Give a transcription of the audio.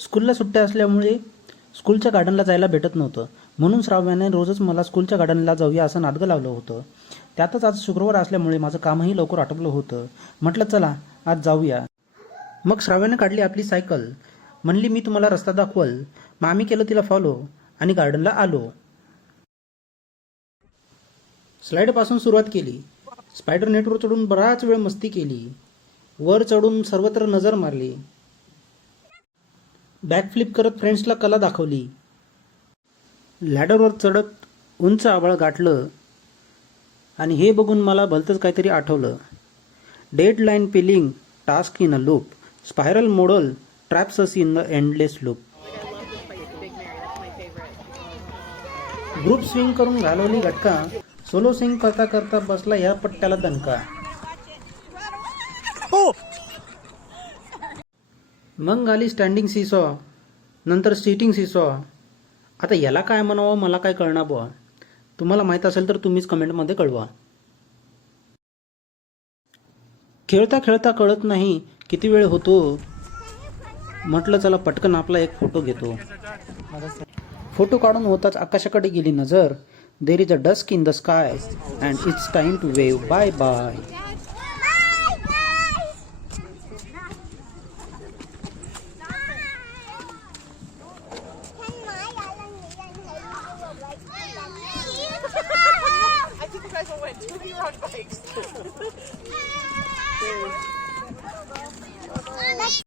स्कूलला सुट्ट्या असल्यामुळे स्कूलच्या गार्डनला जायला भेटत नव्हतं, म्हणून श्राव्याने रोजच मला स्कूलच्या गार्डनला जाऊया असं नाटकं लावलं होतं. त्यातच आज शुक्रवार असल्यामुळे माझं कामही लवकर आटोपलं होतं. म्हटलं चला आज जाऊया. मग श्राव्याने काढली आपली सायकल. म्हणली मी तुम्हाला रस्ता दाखवल. मग आम्ही केलं तिला फॉलो आणि गार्डनला आलो. स्लाईडपासून सुरुवात केली. स्पायडर नेटवर चढून बराच वेळ मस्ती केली. वर चढून सर्वत्र नजर मारली. बॅकफ्लिप करत फ्रेंड्सला कला दाखवली. लॅडरवर चढत उंच आभाळ गाठलं आणि हे बघून मला भलतंच काहीतरी आठवलं. Deadline piling task in a loop, spiral model traps us in the endless loop. Group swing करून घालवली घटका, सोलो स्विंग करता करता बसला या पट्ट्याला दणका. मग आली स्टँडिंग सीसॉ, नंतर सिटिंग सीसॉ. आता याला काय म्हणावं मला काय कळणार बुवा. तुम्हाला माहीत असेल तर तुम्हीच कमेंटमध्ये कळवा. खेळता खेळता कळत नाही किती वेळ होतो. म्हटलं चला पटकन आपला एक फोटो घेतो. फोटो काढून होताच आकाशाकडे गेली नजर. There is a dusk in the sky and it's time to wave bye bye.